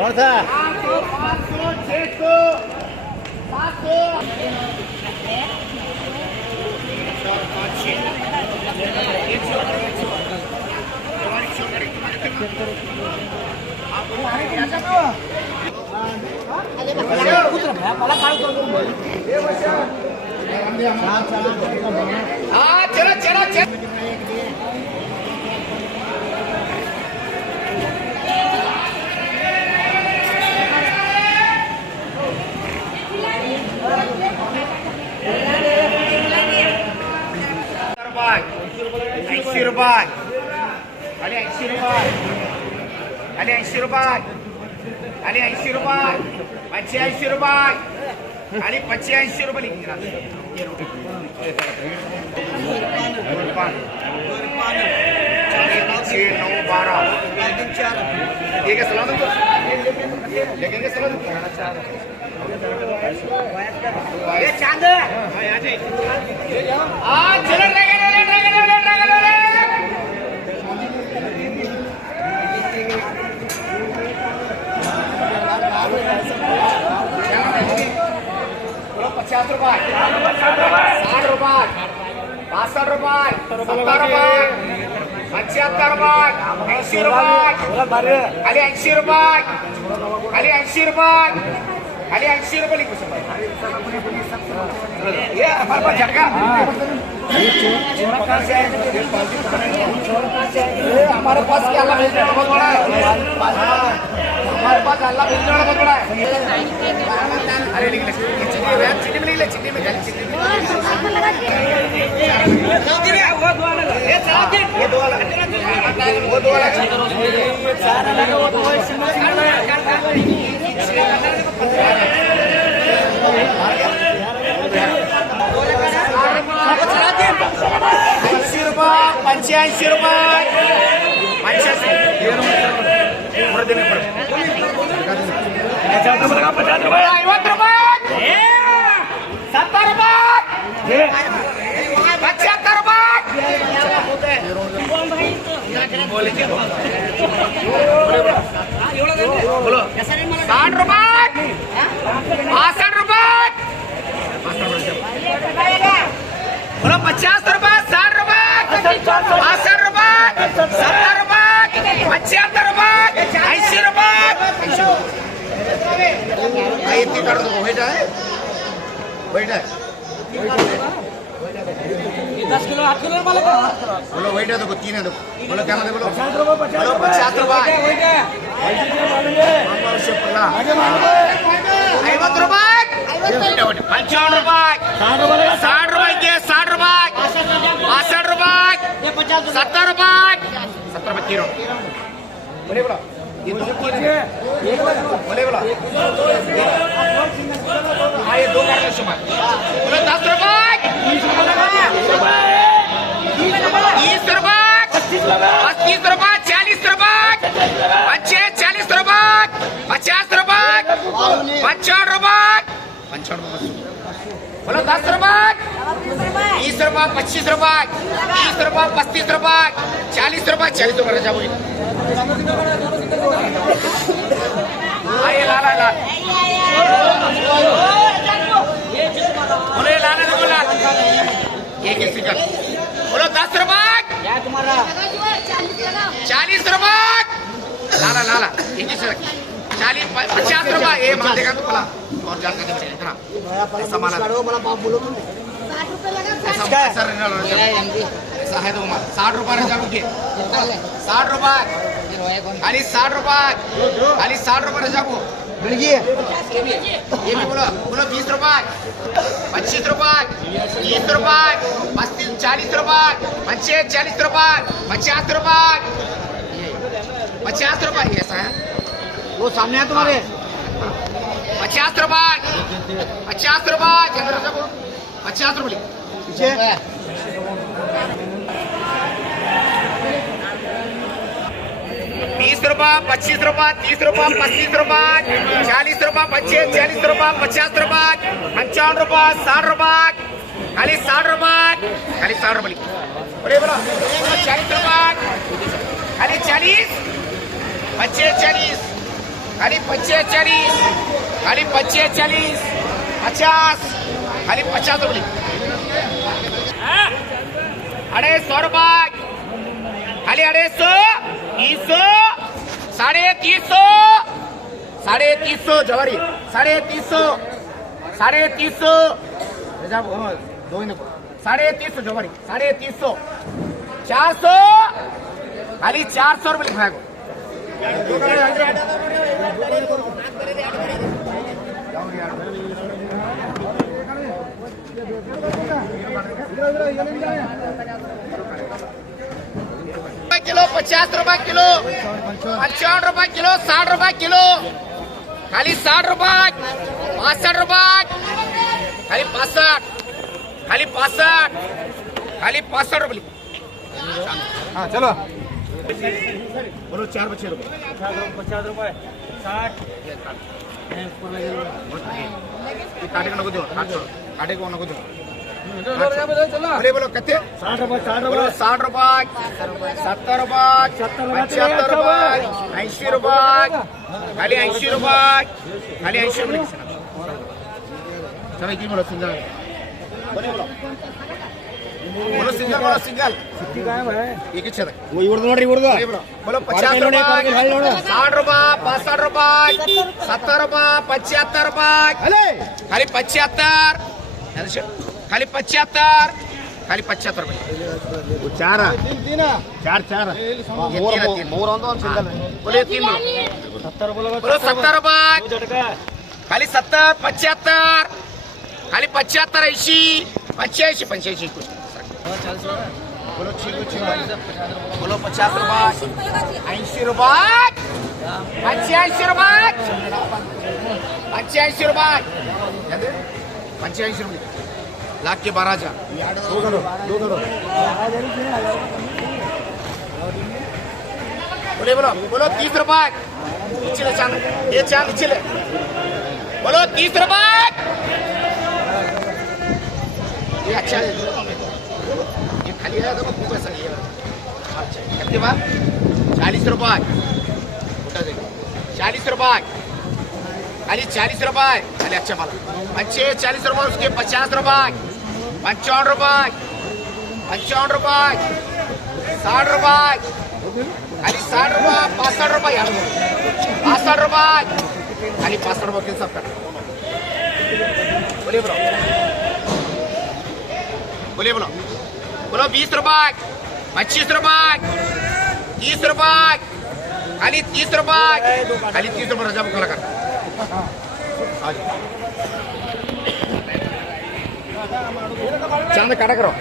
कौन सा 500 600 चला चला चला ₹80 Ali ₹80 Ali ₹80 Ali ₹80 ₹85 Ali ₹85 लेके सलाम तो लेके सलाम ये चांद आ चलो ₹50 ₹60 ₹65 ₹70 Ali ₹80 Ali ₹80 Ali ₹80 ya apa jaga हमारे पास क्या अल्लाह भेजने वाला बहुत बड़ा है हमारे पास अल्लाह भेजने वाला बहुत बड़ा है अरे लिख ले चिट्ठी में लिख ले चिट्ठी में वो दो वाला बैठा 10 किलो 8 किलो वाला बोलो वेट है तो 3 है बोलो क्या मतलब बोलो बोलो ₹50 ₹50 बोले बोलो ये दो बोले बोलो ये दो बोलो ₹10 ₹20 ₹35 ₹40 ₹40 ₹50 ₹55 बोलो ₹10 ₹20 ₹25 ₹30 ₹35 ₹40 ₹40 रजा बोली अरे लाला ला बोले लाला ने बोला ये कैसे कर बोलो ₹10 क्या तुम्हारा ₹40 लाला लाला ये कैसे 40 50 ये माल देगा तो बोला और जानकारी मुझे इतना ऐसा माना ऐसा है तो ₹60 रजा के ₹60 खाली ₹60 खाली ₹60 रजा को ये भी बोलो बोलो ₹20 ₹25 ₹30 ₹35 ₹40 ₹45 ₹50 ऐसा है वो सामने है तुम्हारे ₹50 ₹50 ₹50 पीछे ₹20 ₹25 ₹30 ₹35 ₹40 ₹45 ₹50 ₹50 ₹55 ₹60 खाली ₹60 बोले बोलो ₹40 खाली 40 25 40 खाली 25 40 खाली 25 40 50 खाली 50 रुपये 250 रुपये खाली 250 300 जवारी 350 350 जवारी 350 400 खाली 400 रुपये लिखा है 50 रुपये किलो 55 रुपये किलो 60 रुपये किलो खाली 60 रुपये 65 रुपये खाली 65 रुपये हाँ चलो बोलो 4 बच्चे रुपये 50 रुपये 60 काटे को नको दो काटे को नको दो बोले बोलो कते 60 रुपये 60 रुपये 70 रुपये 75 रुपये 80 रुपये खाली 80 रुपये खाली 80 रुपये चलो बोलो सिंगल बोलो सिंगल एक ही छेद बोलो 50 रुपये 60 रुपये 65 रुपये 70 रुपये 75 रुपये खाली 75 खाली 75 रुपये चार बोले 3 बोलो 70 रुपये खाली 70 75 खाली 75 80 85 85 बोलो बोलो 50 रुपये 80 रुपये 85 रुपये 85 रुपये 85 रुपये लाख के 12,000 बोले बोलो 30 रुपये इच्छिले चांद ये चांद इच्छिले बोलो 30 रुपये ये अच्छा है ये खाली है तो खूब ऐसा है कितने बार 40 रुपये 40 रुपये खाली 40 रुपये खाली अच्छा माल अच्छे 40 रुपये उसके 50 रुपये 55 रुपये 55 रुपये 60 रुपये खाली 60 रुपये 65 रुपये 65 रुपये खाली 65 रुपये के सब कर बोलिए बोलो 20 रुपये 25 रुपये 30 रुपये खाली 30 रुपये खाली 30 रुपये रजा बुक लगा चांद काटा करो